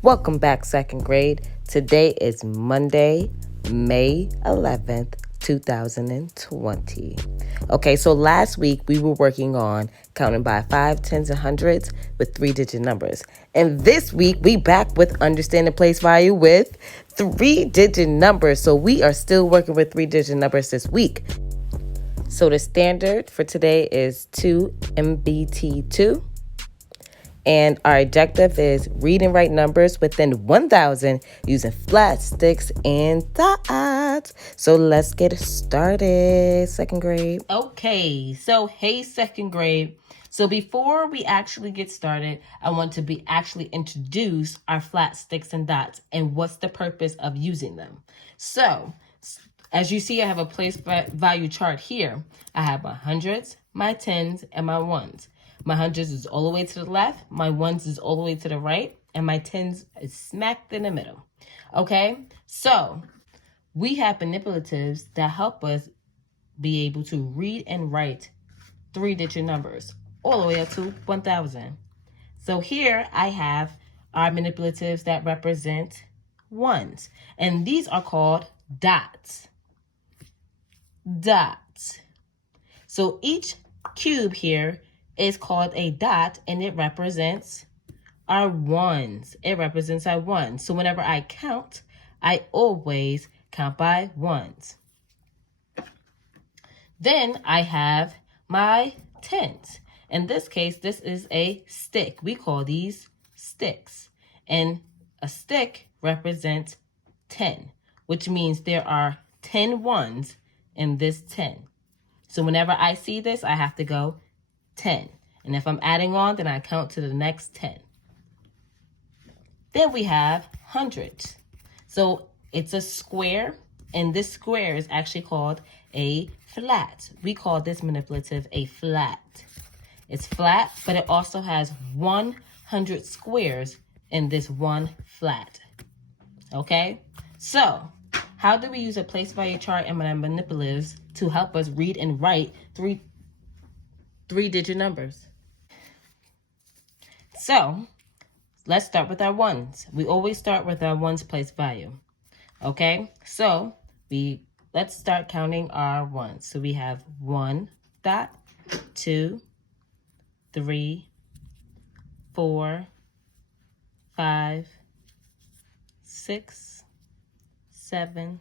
Welcome back, second grade. Today is Monday, May 11th, 2020. Okay, so last week we were working on counting by 5, 10s, and hundreds with 3-digit numbers. And this week we back with understanding place value with 3-digit numbers. So we are still working with 3-digit numbers this week. So the standard for today is 2 MBT2. And our objective is read and write numbers within 1,000 using flat, sticks, and dots. So let's get started, second grade. Okay, so hey, second grade. So before we actually get started, I want to actually introduce our flat, sticks, and dots and what's the purpose of using them. So as you see, I have a place value chart here. I have my hundreds, my tens, and my ones. My hundreds is all the way to the left, my ones is all the way to the right, and my tens is smacked in the middle. Okay, so we have manipulatives that help us be able to read and write 3-digit numbers all the way up to 1,000. So here I have our manipulatives that represent ones, and these are called dots. Dots. So each cube here is called a dot, and it represents our ones. It represents our ones. So whenever I count, I always count by ones. Then I have my tens. In this case, this is a stick. We call these sticks. And a stick represents 10, which means there are 10 ones in this 10. So whenever I see this, I have to go 10. And if I'm adding on, then I count to the next 10. Then we have hundreds. So it's a square, and this square is actually called a flat. We call this manipulative a flat. It's flat, but it also has 100 squares in this one flat. Okay? So, how do we use a place value chart and manipulatives to help us read and write three-digit numbers? So, let's start with our ones. We always start with our ones place value. Okay? So, let's start counting our ones. So we have 1 dot, 2, 3, 4, 5, 6, 7,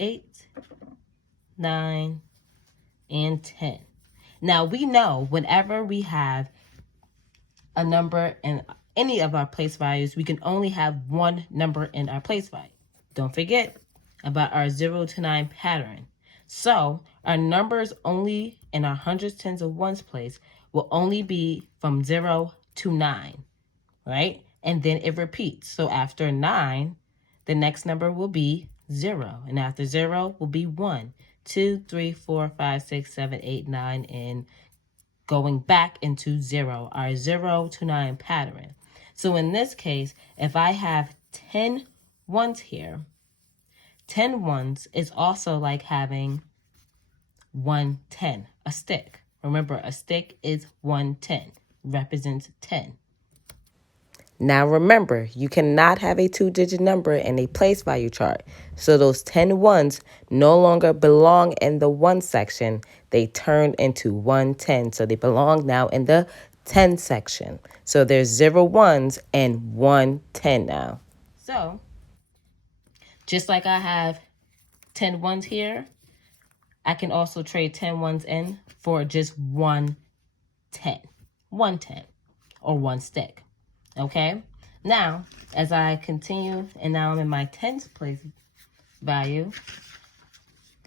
8, 9, and 10. Now we know whenever we have a number in any of our place values, we can only have one number in our place value. Don't forget about our 0 to 9 pattern. So our numbers only in our hundreds, tens, and ones place will only be from 0 to 9, right? And then it repeats. So after 9, the next number will be 0. And after 0 will be 1, 2, 3, 4, 5, 6, 7, 8, 9, and going back into 0, our 0 to 9 pattern. So in this case, if I have 10 ones here, 10 ones is also like having 110, a stick. Remember, a stick is 110, represents 10. Now remember, you cannot have a 2-digit number in a place value chart. So those 10 ones no longer belong in the 1 section. They turn into 110. So they belong now in the 10 section. So there's 0 ones and 110 now. So, just like I have 10 ones here, I can also trade 10 ones in for just 110. 110 or 1 stick. Okay? Now, as I continue, and now I'm in my tens place value,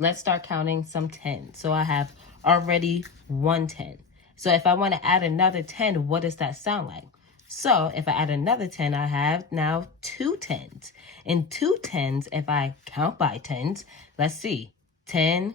let's start counting some 10s. So I have already 110. So if I want to add another 10, what does that sound like? So if I add another 10, I have now 2 10s. And 2 10s, if I count by 10s, let's see, 10,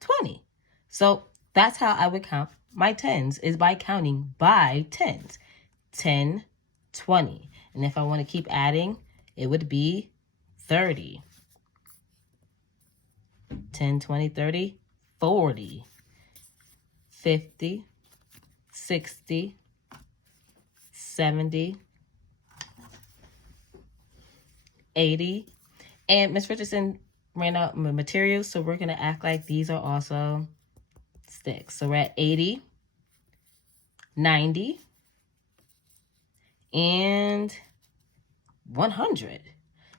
20. So that's how I would count my 10s, is by counting by 10s. 10, 20. And if I want to keep adding, it would be 30. 10, 20, 30, 40, 50, 60, 70, 80. And Miss Richardson ran out of materials, so we're going to act like these are also sticks. So we're at 80, 90, and 100.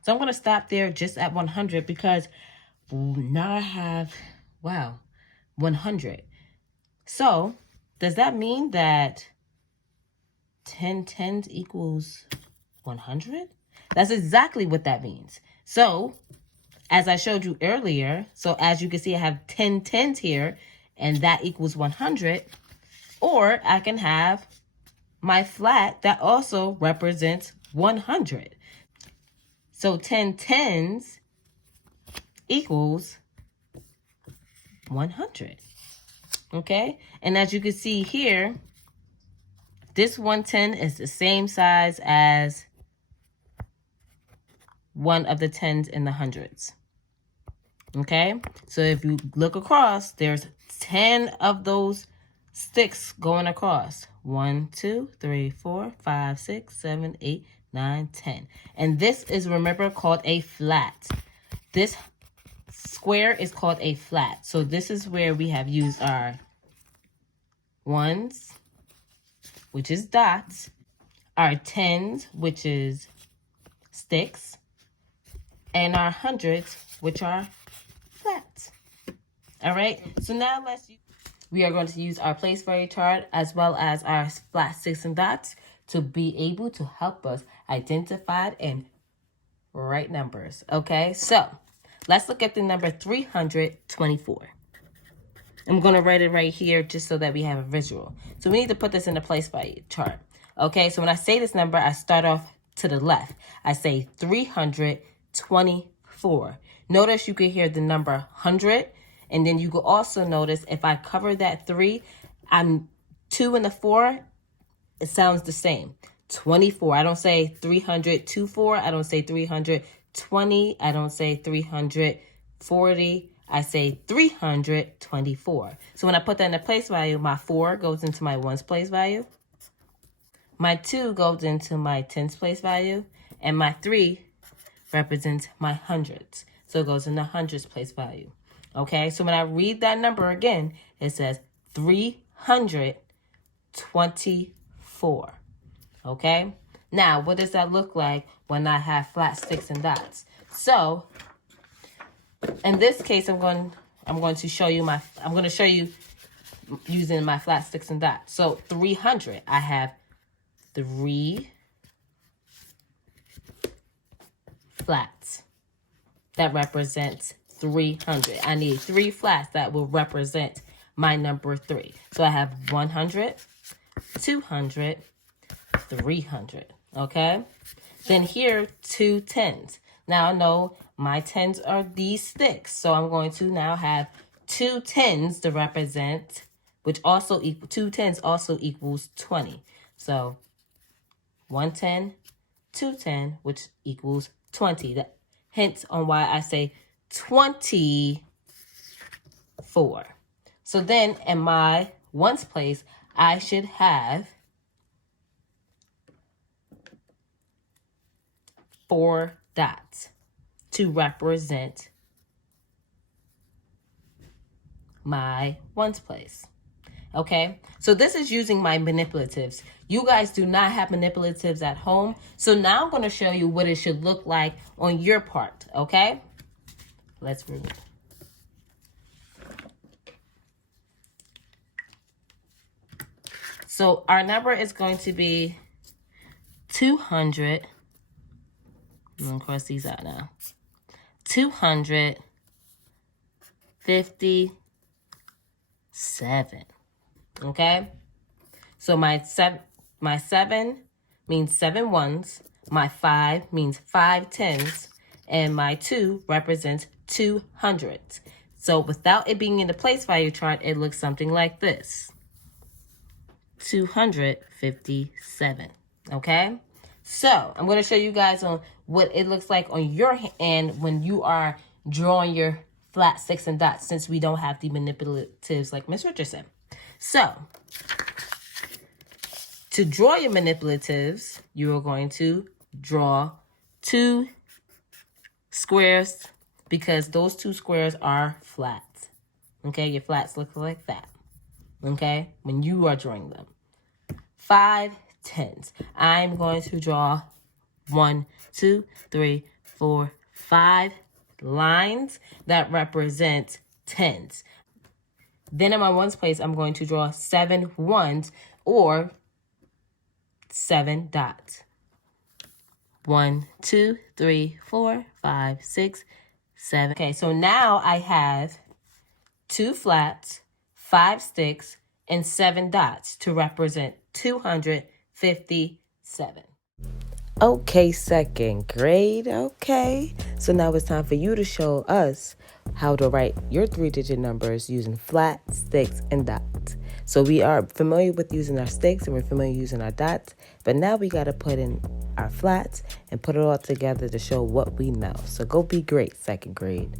So I'm going to stop there just at 100 because now I have, wow, 100. So does that mean that 10 tens equals 100? That's exactly what that means. So as I showed you earlier, so as you can see, I have 10 tens here, and that equals 100. Or I can have my flat that also represents 100. So 10 tens equals 100. Okay? And as you can see here, this 110 is the same size as one of the tens in the hundreds. Okay? So if you look across, there's 10 of those sticks going across. 1, 2, 3, 4, 5, 6, 7, 8, 9, 10. And this is, remember, called a flat. This square is called a flat. So this is where we have used our ones, which is dots, our tens, which is sticks, and our hundreds, which are flats. All right, so now we are going to use our place value chart as well as our flat sticks and dots to be able to help us identify and write numbers. Okay, so let's look at the number 324. I'm going to write it right here just so that we have a visual. So we need to put this in the place value chart. Okay, so when I say this number, I start off to the left. I say 324. Notice you can hear the number 100. And then you can also notice if I cover that 3, I'm 2 and the 4, it sounds the same. 24. I don't say 324. I don't say 320. I don't say 340. I say 324. So when I put that in the place value, my 4 goes into my 1's place value. My 2 goes into my 10's place value. And my 3 represents my hundreds. So it goes in the hundreds place value. Okay, so when I read that number again, it says 324. Okay, now what does that look like when I have flat sticks and dots? So in this case, I'm going to show you using my flat sticks and dots. So 300, I have 3 flats that represents 300. I need 3 flats that will represent my number 3. So I have 100, 200, 300. Okay? Then here, 2 tens. Now I know my tens are these sticks. So I'm going to now have 2 tens to represent, which also equal 2 tens also equals 20. So 110, 210, which equals 20. That hence on why I say 24. So then in my ones place, I should have 4 dots to represent my ones place. Okay, so this is using my manipulatives. You guys do not have manipulatives at home. So now I'm going to show you what it should look like on your part. Okay, let's read it. So our number is going to be 200. I'm going to cross these out now. 257. Okay? So my 7 means 7 ones. My 5 means 5 tens. And my 2 represents 200. So without it being in the place value chart, it looks something like this. 257. Okay? So I'm going to show you guys on what it looks like on your hand when you are drawing your flat sticks and dots, since we don't have the manipulatives like Miss Richardson. So to draw your manipulatives, you are going to draw 2 squares because those two squares are flat. Okay, your flats look like that. Okay, when you are drawing them. 5 tens. I'm going to draw 1, 2, 3, 4, 5 lines that represent tens. Then in my ones place, I'm going to draw 7 ones or 7 dots. 1, 2, 3, 4, 5, 6, 7. Okay, so now I have 2 flats, 5 sticks, and 7 dots to represent 257. Okay, second grade. Okay. So now it's time for you to show us how to write your 3-digit numbers using flats, sticks, and dots. So we are familiar with using our sticks and we're familiar using our dots, but now we got to put in our flats and put it all together to show what we know. So go be great, second grade.